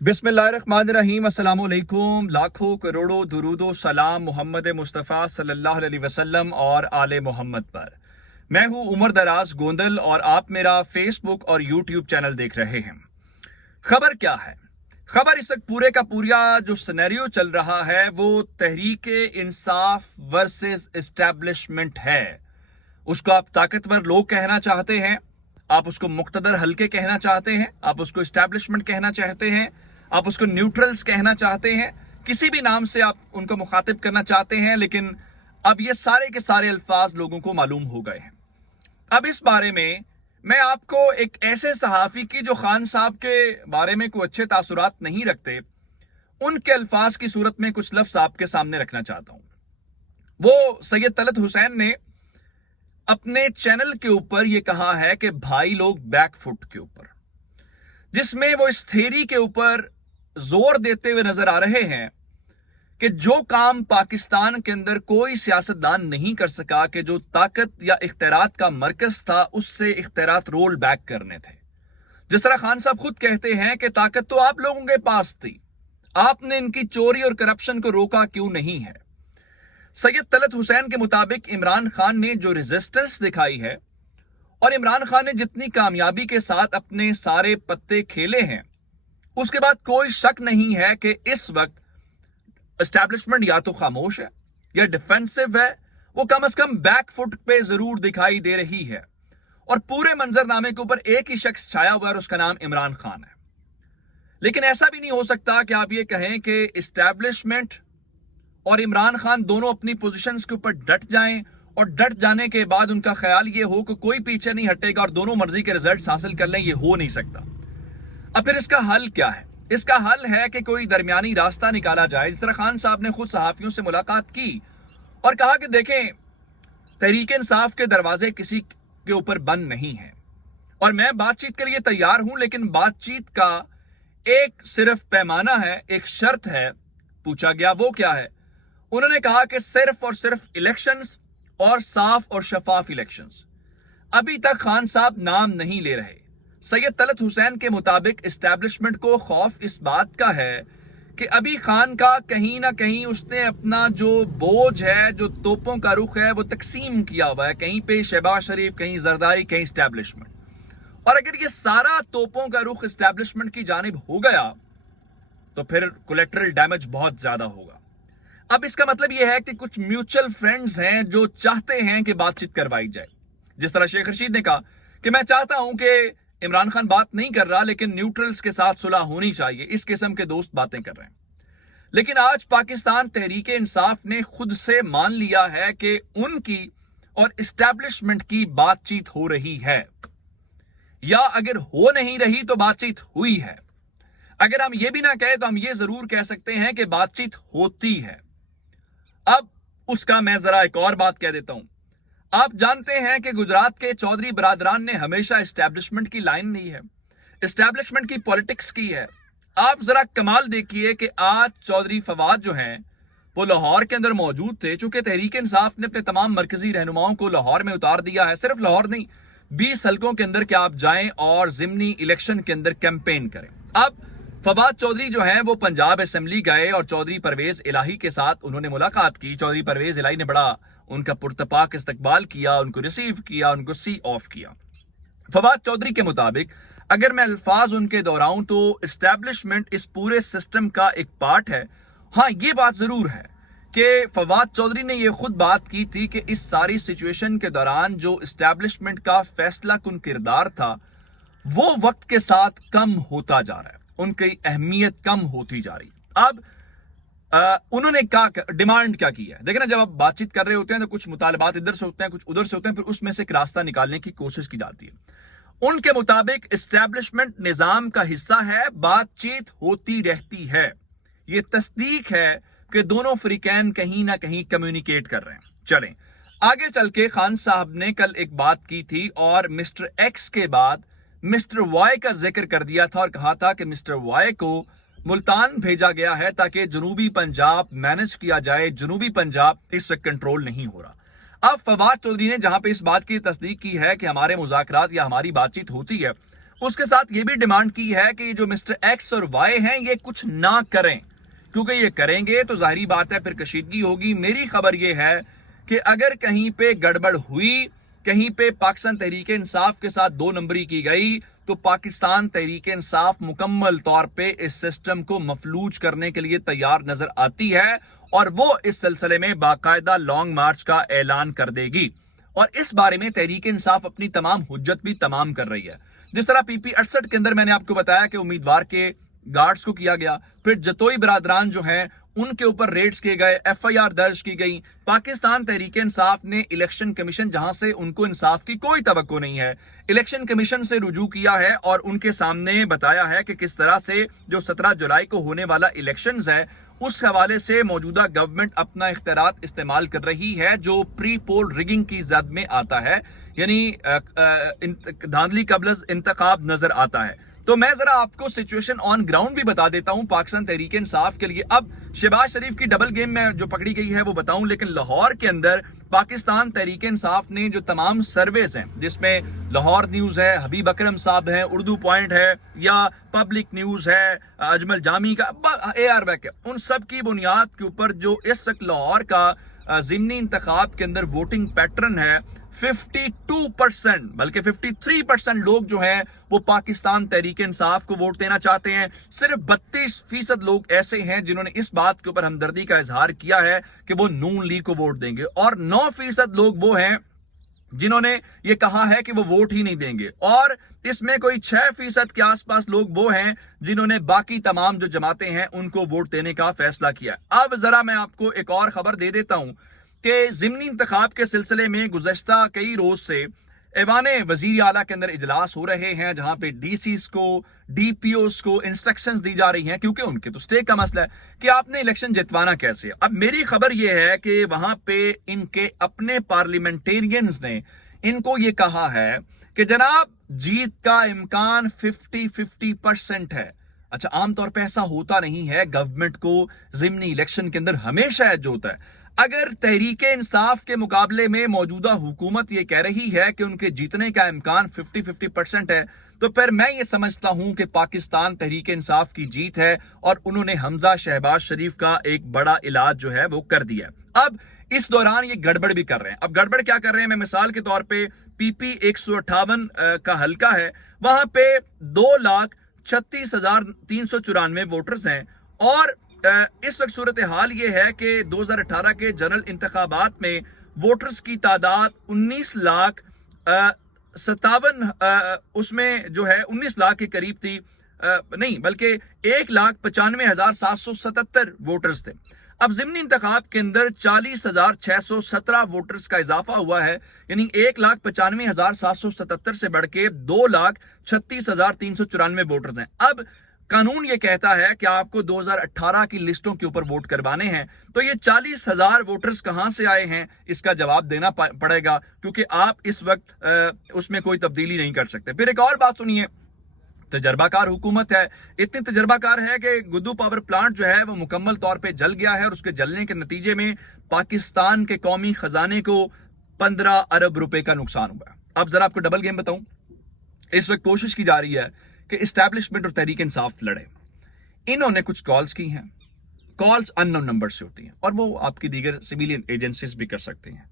बिस्मिल्लाहिर्रहमानिर्रहीम अस्सलाम वालेकुम। लाखों करोड़ों दुरूदो सलाम मोहम्मद मुस्तफ़ा सल्लल्लाहु अलैहि वसल्लम और आले मोहम्मद पर। मैं हूँ उमर दराज गोंदल और आप मेरा फेसबुक और यूट्यूब चैनल देख रहे हैं। खबर क्या है? खबर इस वक्त पूरे का पूरा जो सिनेरियो चल रहा है वो तहरीक इंसाफ वर्सेस एस्टैब्लिशमेंट है। उसको आप ताकतवर लोग कहना चाहते हैं, आप उसको मुक्तदर हल्के कहना चाहते हैं, आप उसको एस्टैब्लिशमेंट कहना चाहते हैं, आप उसको न्यूट्रल्स कहना चाहते हैं, किसी भी नाम से आप उनको मुखातिब करना चाहते हैं, लेकिन अब ये सारे के सारे अल्फाज लोगों को मालूम हो गए हैं। अब इस बारे में मैं आपको एक ऐसे सहाफ़ी की जो खान साहब के बारे में कोई अच्छे तासुरात नहीं रखते, उनके अल्फाज की सूरत में कुछ लफ्ज़ आपके सामने रखना चाहता हूं। वो सैयद तलत हुसैन ने अपने चैनल के ऊपर यह कहा है कि भाई लोग बैकफुट के ऊपर, जिसमें वो इस थ्योरी के ऊपर जोर देते हुए नजर आ रहे हैं कि जो काम पाकिस्तान के अंदर कोई सियासतदान नहीं कर सका, कि जो ताकत या इख्तियारात का मरकज था उससे इख्तियारात रोल बैक करने थे। जिस तरह खान साहब खुद कहते हैं कि ताकत तो आप लोगों के पास थी, आपने इनकी चोरी और करप्शन को रोका क्यों नहीं है। सैयद तलत हुसैन के मुताबिक इमरान खान ने जो रेजिस्टेंस दिखाई है और इमरान खान ने जितनी कामयाबी के साथ अपने सारे पत्ते खेले हैं, उसके बाद कोई शक नहीं है कि इस वक्त एस्टैब्लिशमेंट या तो खामोश है या डिफेंसिव है, वो कम से कम बैक फुट पे जरूर दिखाई दे रही है। और पूरे मंजरनामे के ऊपर एक ही शख्स छाया हुआ है, उसका नाम इमरान खान है। लेकिन ऐसा भी नहीं हो सकता कि आप ये कहें कि एस्टैब्लिशमेंट और इमरान खान दोनों अपनी पोजीशंस के ऊपर डट जाएं और डट जाने के बाद उनका ख्याल ये हो कि कोई पीछे नहीं हटेगा और दोनों मर्जी के रिजल्ट्स हासिल कर लें। ये हो नहीं सकता। अब फिर इसका हल क्या है? इसका हल है कि कोई दरमियानी रास्ता निकाला जाए। जिस तरह खान साहब ने खुद सहाफियों से मुलाकात की और कहा कि देखें, तहरीक इंसाफ के दरवाजे किसी के ऊपर बंद नहीं है और मैं बातचीत के लिए तैयार हूं, लेकिन बातचीत का एक सिर्फ पैमाना है, एक शर्त है। पूछा गया वो क्या है? उन्होंने कहा कि सिर्फ और सिर्फ इलेक्शंस और साफ और शफाफ इलेक्शंस। अभी तक खान साहब नाम नहीं ले रहे। सैयद तलत हुसैन के मुताबिक एस्टैब्लिशमेंट को खौफ इस बात का है कि अभी खान का कहीं ना कहीं उसने अपना जो बोझ है, जो तोपों का रुख है, वो तकसीम किया हुआ है। कहीं पे शहबाज शरीफ, कहीं जरदारी, कहीं एस्टैब्लिशमेंट। और अगर ये सारा तोपों का रुख एस्टैब्लिशमेंट की जानिब हो गया तो फिर कोलेटरल डैमेज बहुत ज्यादा होगा। अब इसका मतलब यह है कि कुछ म्यूचुअल फ्रेंड्स हैं जो चाहते हैं कि बातचीत करवाई जाए। जिस तरह शेख रशीद ने कहा कि मैं चाहता हूं कि इमरान खान बात नहीं कर रहा, लेकिन न्यूट्रल्स के साथ सुलह होनी चाहिए। इस किस्म के दोस्त बातें कर रहे हैं। लेकिन आज पाकिस्तान तहरीक इंसाफ ने खुद से मान लिया है कि उनकी और एस्टैब्लिशमेंट की बातचीत हो रही है, या अगर हो नहीं रही तो बातचीत हुई है। अगर हम ये भी ना कहें तो हम ये जरूर कह सकते हैं कि बातचीत होती है। अब उसका मैं जरा एक और बात कह देता हूं। आप जानते हैं कि गुजरात के चौधरी बरादरान ने हमेशा एस्टैब्लिशमेंट की लाइन ली है, एस्टैब्लिशमेंट की पॉलिटिक्स की है। आप जरा कमाल देखिए कि आज चौधरी फवाद जो हैं वो लाहौर के अंदर मौजूद थे। चूंकि तहरीक इंसाफ ने अपने तमाम मरकजी रहनुमाओं को लाहौर में उतार दिया है, सिर्फ लाहौर नहीं, 20 हलकों के अंदर कि आप जाएं और जिमनी इलेक्शन के अंदर कैंपेन करें। अब फवाद चौधरी जो है वो पंजाब असेंबली गए और चौधरी परवेज इलाही के साथ उन्होंने मुलाकात की। चौधरी परवेज इलाही ने बड़ा उनका पुरतपाक इस्तकबाल किया, उनको रिसीव किया, उनको सी ऑफ किया। फवाद चौधरी के मुताबिक अगर मैं अल्फाज उनके दोहराऊं तो एस्टैब्लिशमेंट इस पूरे सिस्टम का एक पार्ट है। हाँ, ये बात जरूर है कि फवाद चौधरी ने यह खुद बात की थी कि इस सारी सिचुएशन के दौरान जो एस्टैब्लिशमेंट का फैसला कुन किरदार था वो वक्त के साथ कम होता जा रहा है, उनकी अहमियत कम होती जा रही। अब उन्होंने क्या डिमांड क्या की है? देखिए ना, जब आप बातचीत कर रहे होते हैं तो कुछ मुतालबात इधर से होते हैं, कुछ उधर से होते हैं, फिर उसमें से एक रास्ता निकालने की कोशिश की जाती है। उनके मुताबिक एस्टैब्लिशमेंट निजाम का हिस्सा है, बातचीत होती रहती है। यह तस्दीक है कि दोनों फ्रीकैन कहीं ना कहीं कम्युनिकेट कर रहे हैं। चलें आगे चल के, खान साहब ने कल एक बात की थी और मिस्टर एक्स के बाद मिस्टर वाई का जिक्र कर दिया था और कहा था कि मिस्टर वाई को मुल्तान भेजा गया है ताकि जनूबी पंजाब मैनेज किया जाए। जनूबी पंजाब इस वक्त कंट्रोल नहीं हो रहा। अब फवाद चौधरी ने जहां पे इस बात की तस्दीक की है कि हमारे मुज़ाकरात या हमारी बातचीत होती है, उसके साथ ये भी डिमांड की है कि जो मिस्टर एक्स और वाई हैं ये कुछ ना करें, क्योंकि ये करेंगे तो जाहिर बात है फिर कशीदगी होगी। मेरी खबर ये है कि अगर कहीं पे गड़बड़ हुई, कहीं पे पाकिस्तान तहरीक इंसाफ के साथ दो नंबरी की गई, तो पाकिस्तान तहरीक इंसाफ मुकम्मल तौर पे इस सिस्टम को मफलूज करने के लिए तैयार नजर आती है और वो इस सिलसिले में बाकायदा लॉन्ग मार्च का ऐलान कर देगी। और इस बारे में तहरीक इंसाफ अपनी तमाम हुज्जत भी तमाम कर रही है। जिस तरह पीपी 68 के अंदर मैंने आपको बताया कि उम्मीदवार के गार्ड्स को किया गया, फिर जतोई बरादरान जो हैं उनके ऊपर रेड्स किए गए, एफआईआर दर्ज की गई। पाकिस्तान तहरीक इंसाफ ने इलेक्शन कमीशन, जहां से उनको इंसाफ की कोई तवक्को नहीं है, इलेक्शन कमीशन से रुजू किया है और उनके सामने बताया है कि किस तरह से जो 17 जुलाई को होने वाला इलेक्शंस है उस हवाले से मौजूदा गवर्नमेंट अपना इख्तियारात इस्तेमाल कर रही है, जो प्री पोल रिगिंग की जद में आता है, यानी धांधली कबल इंतखाब नजर आता है। तो मैं जरा आपको सिचुएशन ऑन ग्राउंड भी बता देता हूं पाकिस्तान तहरीक इंसाफ के लिए। अब शहबाज शरीफ की डबल गेम में जो पकड़ी गई है वो बताऊं, लेकिन लाहौर के अंदर पाकिस्तान तहरीक इंसाफ ने जो तमाम सर्वेस हैं, जिसमें लाहौर न्यूज है, हबीब अकरम साहब हैं, उर्दू पॉइंट है या पब्लिक न्यूज है, अजमल जामी का AR वैक है, उन सब की बुनियाद के ऊपर जो इस वक्त लाहौर का ज़िमनी इंतखाब के अंदर वोटिंग पैटर्न है, 52% बल्कि 53% लोग जो हैं वो पाकिस्तान तहरीक इंसाफ को वोट देना चाहते हैं। सिर्फ 32% लोग ऐसे हैं जिन्होंने इस बात के ऊपर हमदर्दी का इजहार किया है कि वो नून लीग को वोट देंगे, और 9% लोग वो हैं जिन्होंने ये कहा है कि वो वोट ही नहीं देंगे, और इसमें कोई 6% के आसपास लोग वो हैं जिन्होंने बाकी तमाम जो जमातें हैं उनको वोट देने का फैसला किया। अब जरा मैं आपको एक और खबर दे देता हूं कि ज़िमनी इंतखाब के सिलसिले में गुज़श्ता कई रोज से ऐवान वज़ीर आला के अंदर इजलास हो रहे हैं, जहां पे DCs को, DPOs को इंस्ट्रक्शंस दी जा रही हैं, क्योंकि उनके तो स्टेक का मसला है कि आपने इलेक्शन जितवाना कैसे है। अब मेरी खबर यह है कि वहां पे इनके अपने पार्लियामेंटेरियंस ने इनको ये कहा है कि जनाब जीत का इम्कान 50-50% है। अच्छा, आमतौर पर ऐसा होता नहीं है, गवर्नमेंट को ज़िमनी इलेक्शन के अंदर हमेशा जो होता है, अगर तहरीक इंसाफ के मुकाबले में मौजूदा हुकूमत ये कह रही है कि उनके जीतने का इम्कान 50-50% है, तो फिर मैं ये समझता हूं कि पाकिस्तान तहरीक इंसाफ की जीत है और उन्होंने हमजा शहबाज शरीफ का एक बड़ा इलाज जो है वो कर दिया। अब इस दौरान ये गड़बड़ भी कर रहे हैं। अब गड़बड़ क्या कर रहे हैं, मैं मिसाल के तौर पे PP 158 का हल्का है, वहां पे 2,36,394 वोटर्स हैं, और इस वक्त सूरत हाल ये है कि 2018 के जनरल इंतखाबात में वोटर्स की तादाद 19,57,000 उसमें जो है 19 लाख के करीब थी, नहीं बल्कि 1,95,777 वोटर्स थे। अब ज़िमनी इंतखाब के अंदर 40,617 वोटर्स का इजाफा हुआ है, यानी 1,95,777 से बढ़ के 2,36,394 वोटर्स हैं। अब कानून ये कहता है कि आपको 2018 की लिस्टों के ऊपर वोट करवाने हैं, तो ये 40,000 वोटर्स कहां से आए हैं इसका जवाब देना पड़ेगा, क्योंकि आप इस वक्त उसमें कोई तब्दीली नहीं कर सकते। फिर एक और बात सुनिए, तजर्बाकार हुकूमत है, इतनी तजर्बाकार है कि गुद्दू पावर प्लांट जो है वो मुकम्मल तौर पे जल गया है, और उसके जलने के नतीजे में पाकिस्तान के कौमी खजाने को 15 अरब रुपए का नुकसान हुआ। अब जरा आपको डबल गेम बताऊं, इस वक्त कोशिश की जा रही है कि इस्टेब्लिशमेंट और तहरीक इंसाफ लड़े। इन्होंने कुछ कॉल्स की हैं, कॉल्स अननोन नंबर से होती हैं, और वो आपकी दीगर सिविलियन एजेंसीज भी कर सकती हैं।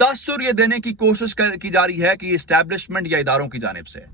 तासुर ये देने की कोशिश की जा रही है कि इस्टेब्लिशमेंट या इदारों की जानिब से।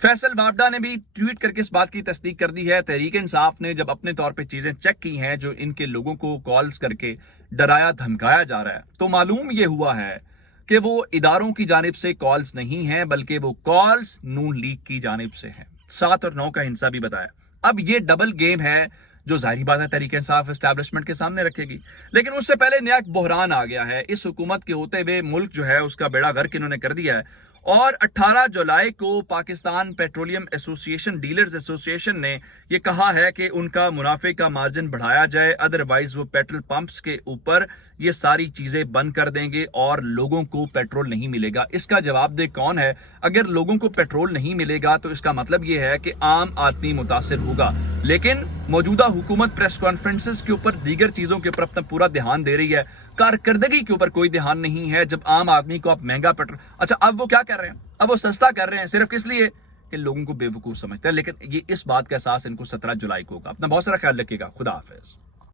फैसल वावडा ने भी ट्वीट करके इस बात की तस्दीक कर दी है, तहरीक इंसाफ ने जब अपने तौर पे चीजें चेक की हैं जो इनके लोगों को कॉल्स करके डराया धमकाया जा रहा है, तो मालूम ये हुआ है कि वो इदारों की जानिब से कॉल्स नहीं है, बल्कि वो कॉल्स नून लीग की जानिब से है। 7 और 9 का हिस्सा भी बताया। अब ये डबल गेम है जो जाहिर बात है तहरीक इंसाफ एस्टैब्लिशमेंट के सामने रखेगी, लेकिन उससे पहले नया बहरान आ गया है। इस हुकूमत के होते हुए मुल्क जो है उसका बेड़ा गर्क इन्होंने कर दिया है, और 18 जुलाई को Pakistan petroleum association, dealers association ने यह कहा है कि उनका मुनाफे का मार्जिन बढ़ाया जाए, अदरवाइज वो पेट्रोल पंप्स के ऊपर ये सारी चीजें बंद कर देंगे और लोगों को पेट्रोल नहीं मिलेगा। इसका जवाबदेह कौन है? अगर लोगों को पेट्रोल नहीं मिलेगा तो इसका मतलब यह है कि आम आदमी मुतासिर होगा, लेकिन मौजूदा हुकूमत प्रेस कॉन्फ्रेंसेस के ऊपर, दीगर चीजों के ऊपर अपना पूरा ध्यान दे रही है, कारकर्दगी के ऊपर कोई ध्यान नहीं है। जब आम आदमी को आप महंगा पेट्रोल, अच्छा अब वो क्या कर रहे हैं, अब वो सस्ता कर रहे हैं सिर्फ किस लिए کہ لوگوں کو بیوقوف سمجھتے ہیں، لیکن یہ اس بات کا احساس ان کو 17 جولائی کو ہوگا۔ اپنا بہت سارا خیال رکھیے گا، خدا حافظ۔